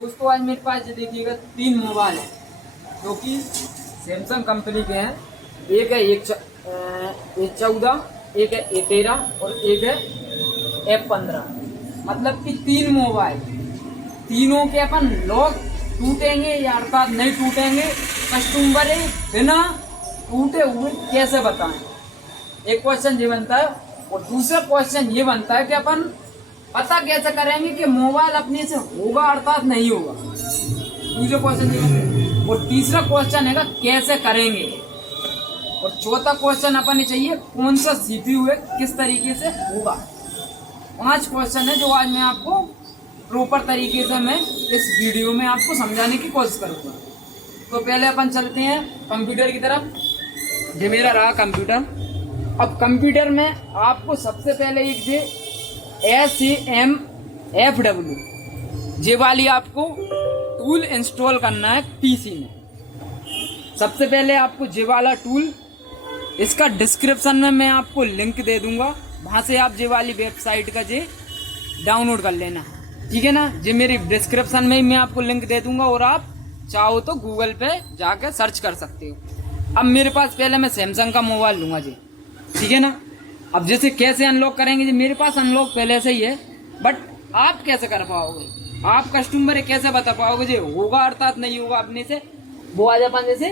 दोस्तों आज मेरे पास ये देखिएगा 3 मोबाइल है जो कि सैमसंग कंपनी के हैं। एक है A14, एक है A13 और एक है F15। मतलब कि 3 मोबाइल, तीनों के अपन लॉक टूटेंगे या अर्थात नहीं टूटेंगे, कस्टमर बिना टूटे हुए कैसे बताएं। एक क्वेश्चन ये बनता है और दूसरा क्वेश्चन ये बनता है कि अपन पता कैसे करेंगे कि मोबाइल अपने से होगा अर्थात नहीं होगा। दूसरा क्वेश्चन ये, और तीसरा क्वेश्चन है कैसे करेंगे, और चौथा क्वेश्चन अपन चाहिए कौन सा सीपीयू है किस तरीके से होगा। 5 क्वेश्चन है जो आज मैं आपको प्रॉपर तरीके से मैं इस वीडियो में आपको समझाने की कोशिश करूंगा। तो पहले अपन चलते हैं कंप्यूटर की तरफ। ये मेरा रहा कंप्यूटर। अब कंप्यूटर में आपको सबसे पहले एक SAMFW ये वाली आपको टूल इंस्टॉल करना है पीसी में। सबसे पहले आपको ये वाला टूल, इसका डिस्क्रिप्शन में मैं आपको लिंक दे दूंगा, वहां से आप ये वाली वेबसाइट का ये डाउनलोड कर लेना, ठीक है ना। ये मेरी डिस्क्रिप्शन में ही मैं आपको लिंक दे दूंगा और आप चाहो तो गूगल पे जाके सर्च कर सकते हो। अब मेरे पास पहले मैं सैमसंग का मोबाइल लूंगा जी, ठीक है ना। अब जैसे कैसे अनलॉक करेंगे जी, मेरे पास अनलॉक पहले से ही है, बट आप कैसे कर पाओगे, आप कस्टमर कैसे बता पाओगे जी होगा अर्थात नहीं होगा अपने से, वो आज अपन जैसे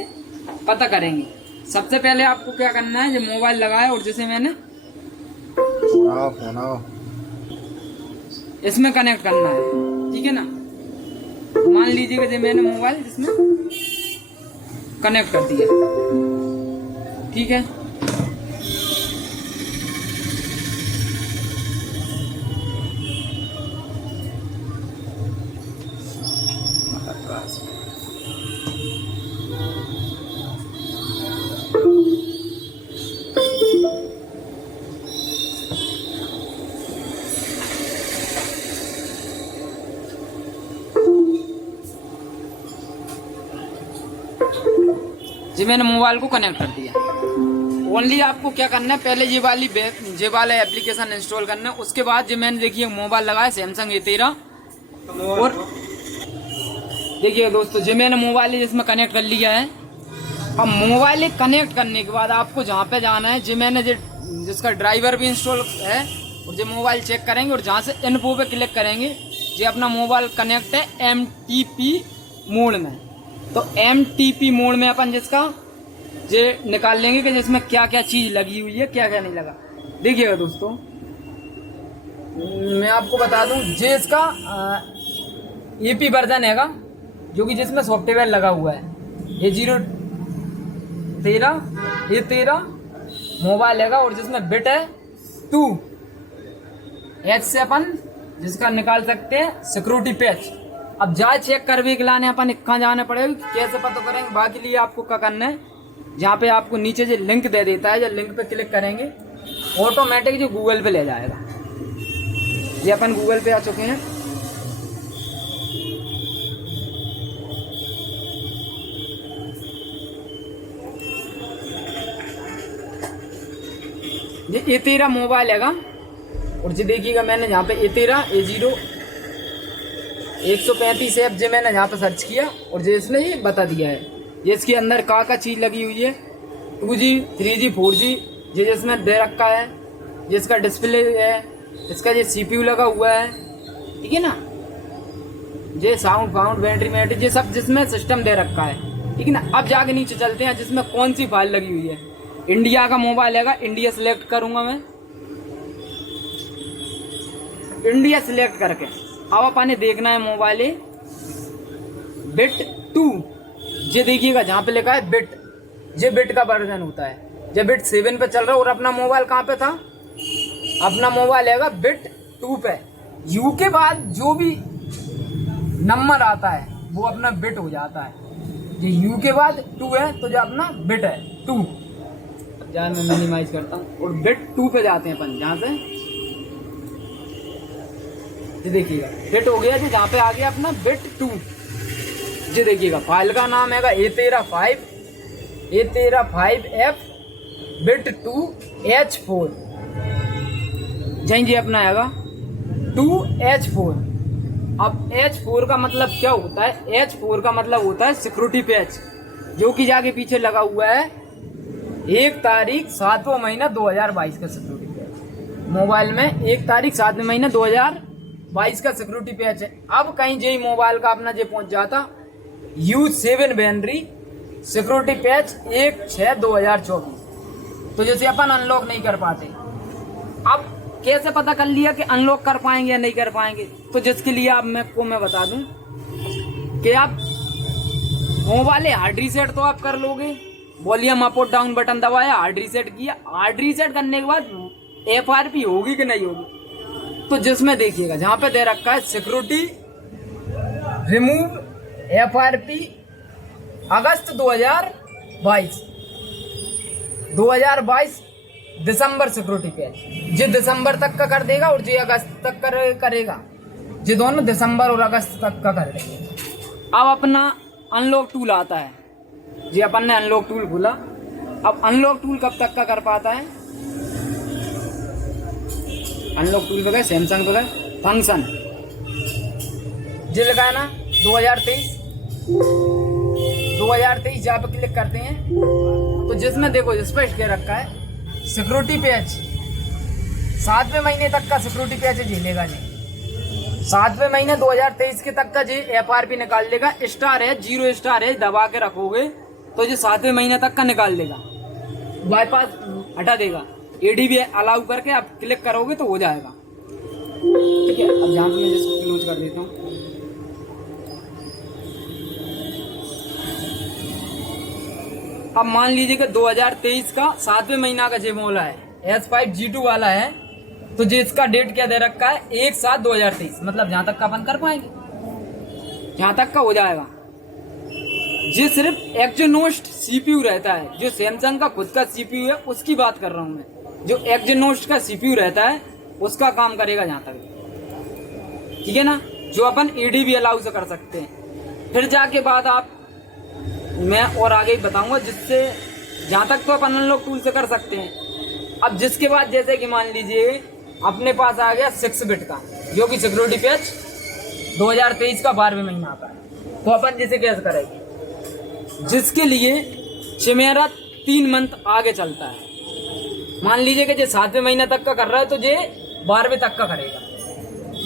पता करेंगे। सबसे पहले आपको क्या करना है, जो मोबाइल लगाया और जैसे मैंने इसमें कनेक्ट करना है, ठीक है ना। मान लीजिएगा जो मैंने मोबाइल जिसमें कनेक्ट कर दिया, ठीक है। जी मैंने मोबाइल को कनेक्ट कर दिया। ओनली आपको क्या करना है, पहले ये वाला एप्लीकेशन इंस्टॉल करना है। उसके बाद जो मैंने देखिए मोबाइल लगाया सैमसंग A13, और देखिए दोस्तों जो मैंने मोबाइल इसमें कनेक्ट कर लिया है। अब मोबाइल कनेक्ट करने के बाद आपको जहाँ पे जाना है, जो मैंने जिसका ड्राइवर भी इंस्टॉल है, और जो मोबाइल चेक करेंगे और जहाँ से इन्फो पे क्लिक करेंगे, जो अपना मोबाइल कनेक्ट है MTP मोड में। तो MTP मोड में अपन जिसका ये निकाल लेंगे कि जिसमें क्या क्या चीज लगी हुई है, क्या क्या नहीं लगा। देखिएगा दोस्तों मैं आपको बता दूं, ये इसका EP वर्जन हैगा जो कि जिसमें सॉफ्टवेयर लगा हुआ है। A13 मोबाइल हैगा और जिसमें बिट है 2 H से अपन जिसका निकाल सकते हैं सिक्योरिटी पैच। अब जाए चेक करवे के लाने अपन कहाँ जाना पड़ेगा, कैसे पता करेंगे, बाकी लिए आपको क्या करना है, जहाँ पे आपको नीचे जो लिंक दे देता है, जब लिंक पे क्लिक करेंगे ऑटोमेटिक जो गूगल पे ले जाएगा। ये अपन गूगल पे आ चुके हैं। ये A13 मोबाइल हैगा और ये देखिएगा मैंने यहाँ पे A13 A0 135 जो मैंने यहाँ पे सर्च किया और जो इसने ये बता दिया है, ये इसके अंदर का चीज लगी हुई है 2G 3G 4G ये जिसमें दे रखा है, जिसका डिस्प्ले है, इसका ये CPU लगा हुआ है, ठीक है ना। ये साउंड बैटरी ये सब जिसमें सिस्टम दे रखा है, ठीक है ना। अब जाके नीचे चलते हैं जिसमें कौन सी फाइल लगी हुई है। इंडिया का मोबाइल हैगा, इंडिया सिलेक्ट करूंगा मैं। इंडिया सिलेक्ट करके अब अपन देखना है मोबाइल बिट 2, ये देखिएगा जहाँ पे लिखा है बिट, ये बिट का वर्जन होता है। ये बिट 7 पे चल रहा है और अपना मोबाइल कहाँ पे था, अपना मोबाइल हैगा बिट 2 पे। यू के बाद जो भी नंबर आता है वो अपना बिट हो जाता है। ये यू के बाद 2 है तो जो अपना बिट है 2। यार मैं मिनिमाइज करता हूँ और बिट 2 पे जाते हैं अपन, जहाँ से ये देखिएगा बिट हो गया जी, जहाँ पे आ गया अपना बिट 2। ये देखिएगा फाइल का नाम हैगा A13 बिट 2 H4। जी अपना हैगा 2H4। अब H4 का मतलब क्या होता है? H4 का मतलब होता है सिक्योरिटी पैच, जो कि जाके पीछे लगा हुआ है 1 तारीख 7वां महीना 2022 का सिक्योरिटी पैच। मोबाइल में 1 तारीख 7वें महीने 2022 का सिक्योरिटी पैच है। अब कहीं जे मोबाइल का अपना जे पहुंच जाता U7 बैनरी सिक्योरिटी पैच 1/6/2024, तो जैसे अपन अनलॉक नहीं कर पाते। अब कैसे पता कर लिया कि अनलॉक कर पाएंगे या नहीं कर पाएंगे? तो जिसके लिए आप मैं बता दूं कि आप मोबाइल हार्ड रीसेट तो आप कर लोगे, वॉल्यूम अप और डाउन बटन दबाया, हार्ड रीसेट किया। हार्ड रीसेट करने के बाद FRP होगी कि नहीं होगी? तो जिसमें देखिएगा जहां पे दे रखा है सिक्योरिटी रिमूव FRP अगस्त 2022 दिसंबर सिक्योरिटी पैच, जो दिसंबर तक का कर देगा और जो अगस्त तक करेगा, जो दोनों दिसंबर और अगस्त तक का कर देगा। अब अपना अनलॉक टूल आता है, जी अपन ने अनलॉक टूल खोला। अब अनलॉक टूल कब तक का कर पाता है? अनलॉक टूल पे गए, सैमसंग पे गए, फंक्शन जी लगाया ना 2023 जहाँ पे क्लिक करते हैं तो जिसमें देखो स्पष्ट कह रखा है सिक्योरिटी पैच 7वें महीने तक का सिक्योरिटी पैच झेलेगा जी। 7वें महीने 2023 के तक का जी FRP निकाल लेगा। स्टार है, 0 स्टार है, दबा के रखोगे तो जी 7वें महीने तक का निकाल देगा, बाईपास हटा देगा। ADB अलाउ करके आप क्लिक करोगे तो हो जाएगा। ठीक है, अब यहाँ पे मैं जिसको क्लोज कर देता हूँ। अब मान लीजिए कि 2023 का 7वें महीना का जो मोबाइल है S5G2 वाला है, तो जो इसका डेट क्या दे रखा है 1/7/2023, मतलब जहां तक का अपन कर पाएंगे, जहां तक का हो जाएगा। जो सिर्फ एक्जिनोस CPU रहता है, जो सैमसंग का खुद का CPU है उसकी बात कर रहा हूं मैं। जो एक्जिनोस का CPU रहता है उसका काम करेगा जहां तक, ठीक है ना, जो अपन ADB अलाउ से कर सकते हैं। फिर जाके बाद आप मैं और आगे ही बताऊंगा, जिससे जहां तक तो अपन अनलॉक टूल से कर सकते हैं। अब जिसके बाद जैसे कि मान लीजिए अपने पास आ गया 6 बिट का, जो कि सिक्योरिटी पैच 2023 का 12वें महीना आता है, तो अपन जिसे कैसे करेंगे, जिसके लिए चिमेरा 3 मंथ आगे चलता है। मान लीजिए कि जो 7वें महीने तक का कर रहा है तो ये 12वें तक का करेगा।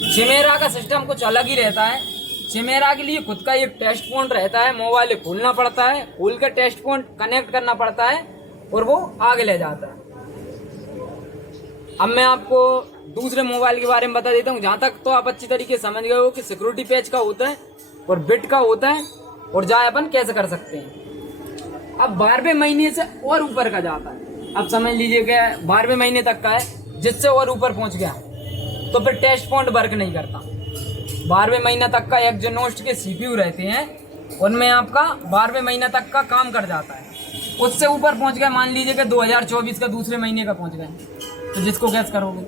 चिमेरा का सिस्टम कुछ अलग ही रहता है। चिमेरा के लिए खुद का एक टेस्ट पॉइंट रहता है, मोबाइल खोलना पड़ता है, खोल कर टेस्ट पॉइंट कनेक्ट करना पड़ता है और वो आगे ले जाता है। अब मैं आपको दूसरे मोबाइल के बारे में बता देता हूँ, जहां तक तो आप अच्छी तरीके से समझ गए हो कि सिक्योरिटी पैच का होता है और बिट का होता है और जाए अपन कैसे कर सकते हैं। अब 12वें महीने से और ऊपर का जाता है। अब समझ लीजिए कि 12वें महीने तक का है, जिससे और ऊपर पहुंच गया तो फिर टेस्ट पॉइंट वर्क नहीं करता। 12वें महीने तक का एक्जिनोस के CPU रहते हैं, उनमें आपका 12वें महीने तक का काम कर जाता है। उससे ऊपर पहुंच गए, मान लीजिए कि 2024 का दूसरे महीने का पहुंच गए, तो जिसको कैसे करोगे?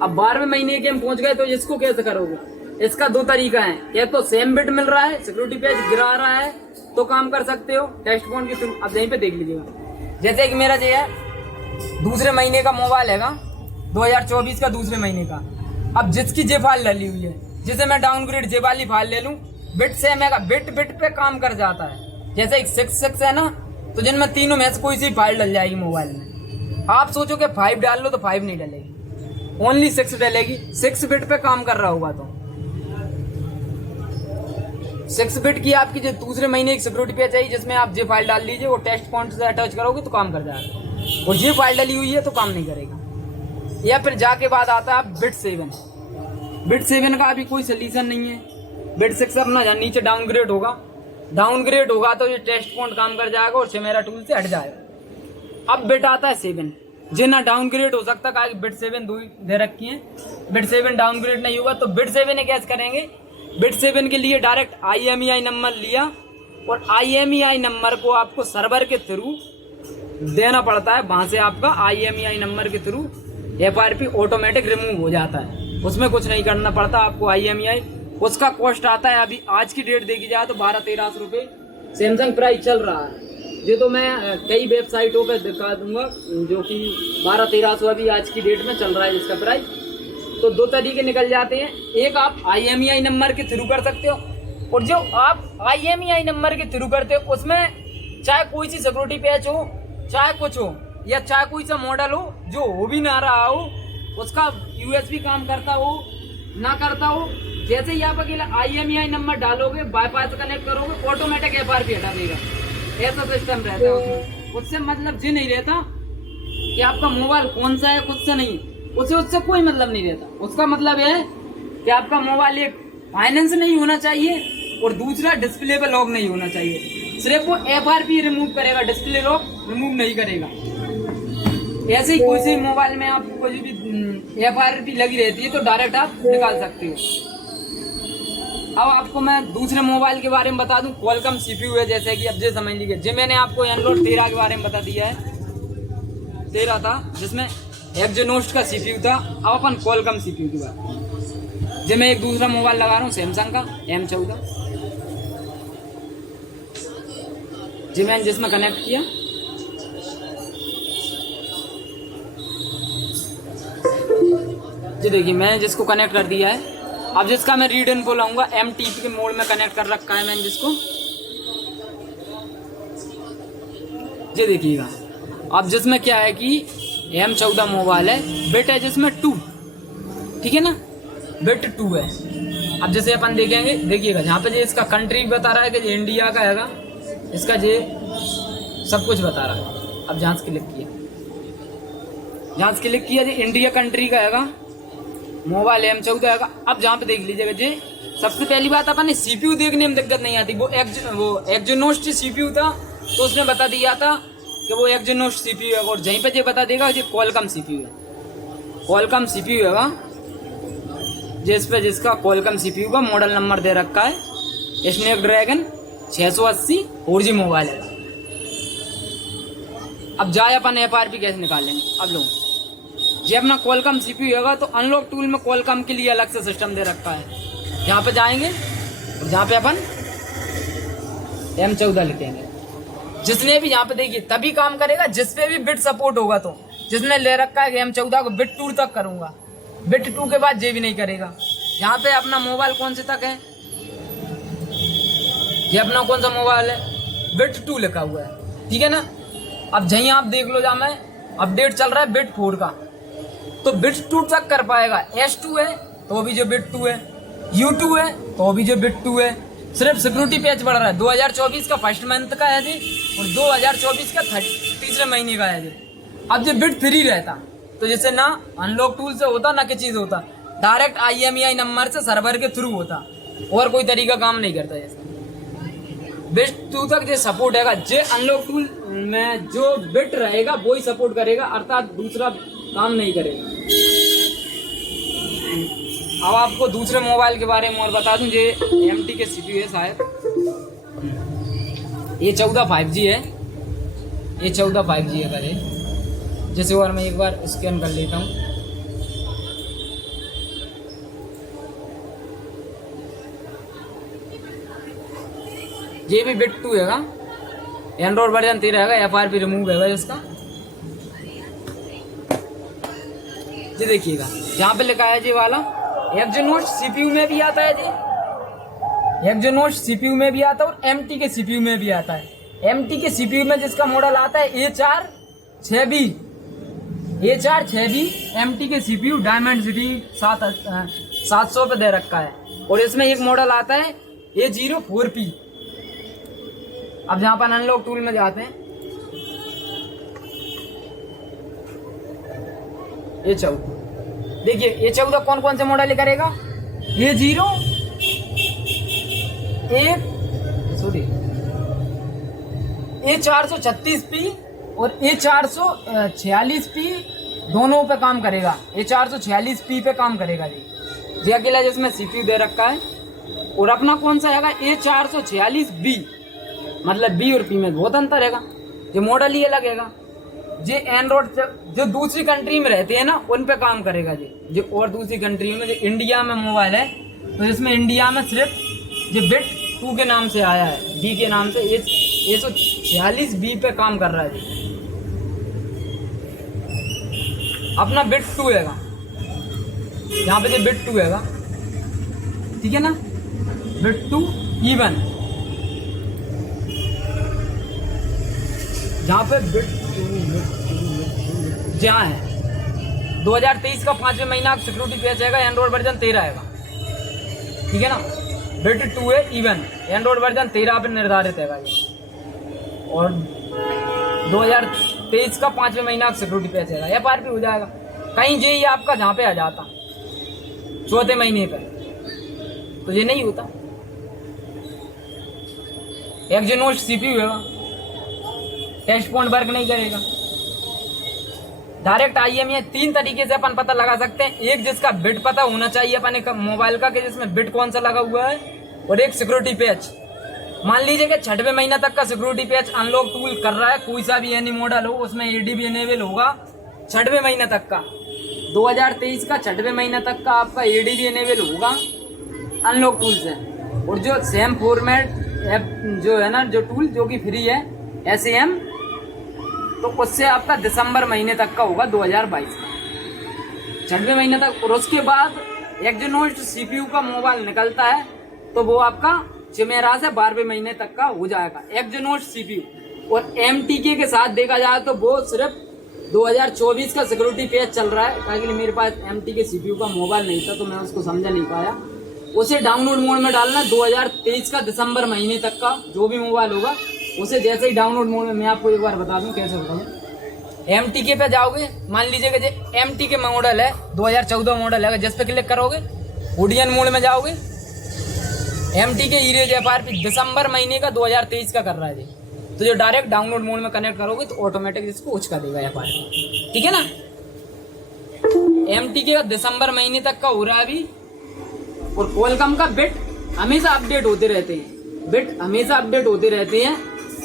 अब 12वें महीने के हम पहुंच गए तो इसको कैसे करोगे? इसका 2 तरीका है, या तो सेम बिट मिल रहा है, सिक्योरिटी पैच गिरा रहा है तो काम कर सकते हो टेस्ट पॉइंट के थ्रू। अब यहीं पे देख लीजिएगा, जैसे कि मेरा जो है दूसरे महीने का मोबाइल हैगा 2024 का दूसरे महीने का। अब जिसकी जे फाइल डली हुई है, जिसे मैं डाउनग्रेड जे वाली फाइल ले लूं, बिट सेम है, बिट पे काम कर जाता है। जैसे एक 6 है ना, तो जिनमें तीनों में से कोई सी फाइल डल जाएगी मोबाइल में। आप सोचो कि 5 डाल लो तो 5 नहीं डलेगी, ओनली 6 डलेगी। 6 बिट पे काम कर रहा होगा तो 6 बिट की आपकी जो दूसरे महीने की सिक्योरिटी पैच आई, जिसमें आप जे फाइल डाल लीजिए, वो टेस्ट पॉइंट से अटैच करोगे तो काम कर जाएगा, और जे फाइल डली हुई है तो काम नहीं करेगा। या फिर जाके बाद आता है बिट 7। बिट 7 का अभी कोई सोल्यूशन नहीं है। बिट 6 अपना नीचे डाउनग्रेड होगा तो ये टेस्ट पॉइंट काम कर जाएगा और चिमेरा टूल से हट जाएगा। अब बिट आता है 7, जितना डाउनग्रेड हो सकता है, बिट 7 दो दे रखी है। बिट 7 डाउनग्रेड नहीं होगा तो बिट 7 कैसे करेंगे? बिट 7 के लिए डायरेक्ट IMEI नंबर लिया, और IMEI नंबर को आपको सर्वर के थ्रू देना पड़ता है। वहां से आपका IMEI नंबर के थ्रू FRP ऑटोमेटिक रिमूव हो जाता है, उसमें कुछ नहीं करना पड़ता आपको। IMEI उसका कॉस्ट आता है, अभी आज की डेट देखी जाए तो 1200-1300 रुपये सैमसंग प्राइस चल रहा है। ये तो मैं कई वेबसाइटों पे दिखा दूंगा, जो कि 1200-1300 अभी आज की डेट में चल रहा है इसका प्राइस। तो दो तरीके निकल जाते हैं। एक आप IMEI नंबर के थ्रू कर सकते हो, और जो आप IMEI नंबर के थ्रू करते हो उसमें चाहे कोई सी सिक्योरिटी पैच हो, चाहे कुछ हो, या चाहे कोई सा मॉडल हो जो हो भी ना रहा हो, उसका USB काम करता हो ना करता हो, जैसे ही आप अकेला IMEI नंबर डालोगे, बाईपास कनेक्ट करोगे, ऑटोमेटिक FRP हटा देगा। ऐसा सिस्टम रहता है उसमें। उससे मतलब ये नहीं रहता कि आपका मोबाइल कौन सा है, खुद से नहीं, उससे कोई मतलब नहीं रहता। उसका मतलब है कि आपका मोबाइल एक फाइनेंस नहीं होना चाहिए और दूसरा डिस्प्ले पे लॉक नहीं होना चाहिए। सिर्फ वो FRP रिमूव करेगा, डिस्प्ले लॉक रिमूव नहीं करेगा। ऐसे ही कोई से मोबाइल में आपको कोई भी FRP लगी रहती है तो डायरेक्ट आप निकाल सकते हो। अब आपको मैं दूसरे मोबाइल के बारे में बता दूं, क्वालकॉम CPU है, जैसे कि अब जे समझ लीजिए। जे मैंने आपको एंड्रॉइड 13 के बारे में बता दिया है, 13 था जिसमें एक्जिनोस का CPU था। अब अपन क्वालकॉम CPU की बात, जो मैं एक दूसरा मोबाइल लगा रहा हूँ सैमसंग का M14, जी मैंने जिसमें कनेक्ट किया, जी देखिए मैंने जिसको कनेक्ट कर दिया है। अब जिसका मैं रीड इनफो लाऊंगा, MTP के मोड में कनेक्ट कर रखा है मैंने जिसको, ये देखिएगा। अब जिसमें क्या है कि M14 मोबाइल है, बिट है जिसमें 2, ठीक है ना, बिट 2 है। अब जैसे अपन देखेंगे, देखिएगा जहाँ पे जो इसका कंट्री बता रहा है कि ये इंडिया का हैगा, इसका ये सब कुछ बता रहा है। अब जहाँ से क्लिक किया, जहाँ से क्लिक किया, ये इंडिया कंट्री का हैगा, मोबाइल M14 हैगा। अब जहाँ पे देख लीजिएगा जी, सबसे पहली बात अपन ने CPU देखने में दिक्कत नहीं आती। वो एक्जिनोस CPU था तो उसने बता दिया था कि वो एक्जिनोस CPU है, और जहीं पे ये बता देगा ये क्वालकॉम CPU है। क्वालकॉम CPU हैगा जिस पे जिसका क्वालकॉम CPU का मॉडल नंबर दे रखा है स्नैपड्रैगन 680 4G मोबाइल है। अब जाए अपन FRP कैसे निकाल लेंगे। अब लो, ये अपना क्वालकॉम CPU होगा तो अनलॉक टूल में क्वालकॉम के लिए अलग से सिस्टम दे रखा है। यहाँ पे जाएंगे और जहाँ पे अपन M14 लिखेंगे, जिसने भी यहाँ पे देखिए तभी काम करेगा जिसपे भी बिट सपोर्ट होगा। तो जिसने ले रखा है कि M14 को बिट 2 तक करूंगा, बिट 2 के बाद ये भी नहीं करेगा। यहाँ पे अपना मोबाइल कौन से तक है, ये अपना कौन सा मोबाइल है, बिट 2 लिखा हुआ है, ठीक है ना। अब जहीं आप देख लो, जहाँ में अपडेट चल रहा है बिट 4 का, तो बिट 2 तक कर पाएगा। S2 है तो भी जो बिट 2 है, U2 है तो भी जो बिट 2 है। सिर्फ सिक्योरिटी पैच बढ़ रहा है। 2024 का फर्स्ट मंथ का है जी, और 2024 का तीसरे महीने का है जी। अब जो बिट 3 रहता तो जैसे ना अनलॉक टूल से होता ना कि चीज होता, डायरेक्ट IMEI नंबर से सर्वर के थ्रू होता, और कोई तरीका काम नहीं करता। जैसे बिट 2 तक जो सपोर्ट है, जे अनलॉक टूल में जो बिट रहेगा वो ही सपोर्ट करेगा, अर्थात दूसरा काम नहीं करेगा। अब आपको दूसरे मोबाइल के बारे में और बता दूं, ये MT के CPU है शायद, ये 14 5G है, ये 14 5G है करे। जैसे और मैं एक बार स्कैन कर लेता हूँ, ये भी बिट 2 हैगा, एंड्रॉइड वर्जन 13 हैगा, FRP रिमूव हैगा इसका। ये देखिएगा जहाँ पे लिखा है जी वाला एक्जिनोस CPU में भी आता है जी, एक्जिनोस CPU में भी आता है और MT के CPU में भी आता है। MT के CPU में जिसका मॉडल आता है A4 6B MT के CPU डायमंड सिटी 700 पे दे रखा है, और इसमें एक मॉडल आता है A04P। अब जहाँ पर अनलॉक टूल में जाते हैं, A14 देखिए, A14 कौन कौन से मॉडल करेगा, A0 A436P और A446P दोनों पे काम करेगा। A446P पे काम करेगा जी अकेला जिसमें CPU दे रखा है। और अपना कौन सा हैगा A446B, मतलब B और P में बहुत अंतर हैगा, ये मॉडल ही अलग हैगा। ये एंड्रॉइड जो दूसरी कंट्री में रहते हैं ना उन पे काम करेगा जी। जो और दूसरी कंट्री में, जो इंडिया में मोबाइल है तो इसमें इंडिया में सिर्फ जो बिट 2 के नाम से आया है, B के नाम से, A446B पे काम कर रहा है जी। अपना बिट 2 हैगा। यहाँ पे जो बिट 2 हैगा, ठीक है ना, बिट 2 इवन, जहाँ पे बिट 2 जहाँ है 2023 का 5वें महीना सिक्योरिटी पैच आएगा, एंड्रॉइड वर्जन 13 आएगा, ठीक है ना। बिट 2 है इवन, एंड्रॉइड वर्जन 13 पे निर्धारित है ये, और 2023 का 5वें महीना सिक्योरिटी पैच आएगा, FRP हो जाएगा। कहीं ये आपका जहाँ पे आ जाता 4थे महीने पे, तो ये नहीं होता। एक्जिनोस CPU है, टेस्ट पॉइंट वर्क नहीं करेगा। डायरेक्ट IMEI 3 तरीके से अपन पता लगा सकते हैं। एक जिसका बिट पता होना चाहिए अपने मोबाइल का कि जिसमें बिट कौन सा लगा हुआ है, और एक सिक्योरिटी पैच। मान लीजिए कि 6वें महीने तक का सिक्योरिटी पैच अनलॉक टूल कर रहा है, कोई सा भी एनी मॉडल हो उसमें ADB इनेबल होगा 6वें महीने तक का। 2023 का 6वें महीने तक का आपका ADB इनेबल होगा अनलॉक टूल से। और जो सेम फॉर्मेट ऐप जो है ना, जो टूल जो कि फ्री है SAM, तो उससे आपका दिसंबर महीने तक का होगा 2022 का 6वें महीने तक। और उसके बाद एक्जिनोस CPU का मोबाइल निकलता है तो वो आपका चिमेरा से 12वें महीने तक का हो जाएगा एक्जिनोस CPU। और MTK के साथ देखा जाए तो वो सिर्फ 2024 का सिक्योरिटी पैच चल रहा है, ताकि मेरे पास MTK CPU का मोबाइल नहीं था तो मैं उसको समझ नहीं पाया। उसे डाउनलोड मोड में डालना 2023 का दिसंबर महीने तक का जो भी मोबाइल होगा उसे जैसे ही डाउनलोड मोड में, मैं आपको एक बार बता दूं कैसे बताऊं। MTK पे जाओगे, मान लीजिए कि MTK मॉडल है 2014 मॉडल है, जिस पे क्लिक करोगे ओडियन मोड में जाओगे, MTK इरेज FRP दिसंबर महीने का 2023 का कर रहा है जी, तो जो डायरेक्ट डाउनलोड मोड में कनेक्ट करोगे तो ऑटोमेटिक इसको उचका देगा FRP, ठीक है ना। MTK का दिसंबर महीने तक का हो रहा है अभी। और क्वालकॉम का बिट हमेशा अपडेट होते रहते हैं, बिट हमेशा अपडेट होते रहते हैं।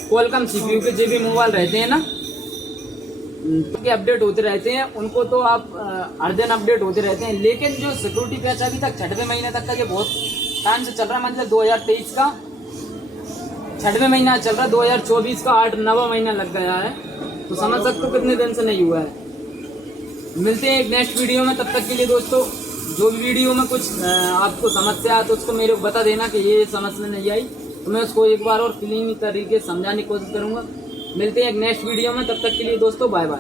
क्वालकॉम CPU के जो भी मोबाइल रहते हैं ना, अपडेट होते रहते हैं, उनको तो आप हर दिन अपडेट होते रहते हैं। लेकिन जो सिक्योरिटी पैच अभी तक 6वें महीने तक का जो बहुत टाइम से चल रहा है, मतलब 2023 का 6वें महीना चल रहा है, 2024 का 8-9वां महीना लग गया है, तो समझ सकते हो कितने दिन से नहीं हुआ है। मिलते हैं एक नेक्स्ट वीडियो में, तब तक के लिए दोस्तों जो भी वीडियो में कुछ आपको समस्या है तो उसको मेरे को बता देना कि ये समझ में नहीं आई, तो मैं उसको एक बार और क्लीन तरीके से समझाने की कोशिश करूंगा। मिलते हैं एक नेक्स्ट वीडियो में, तब तक के लिए दोस्तों बाय बाय।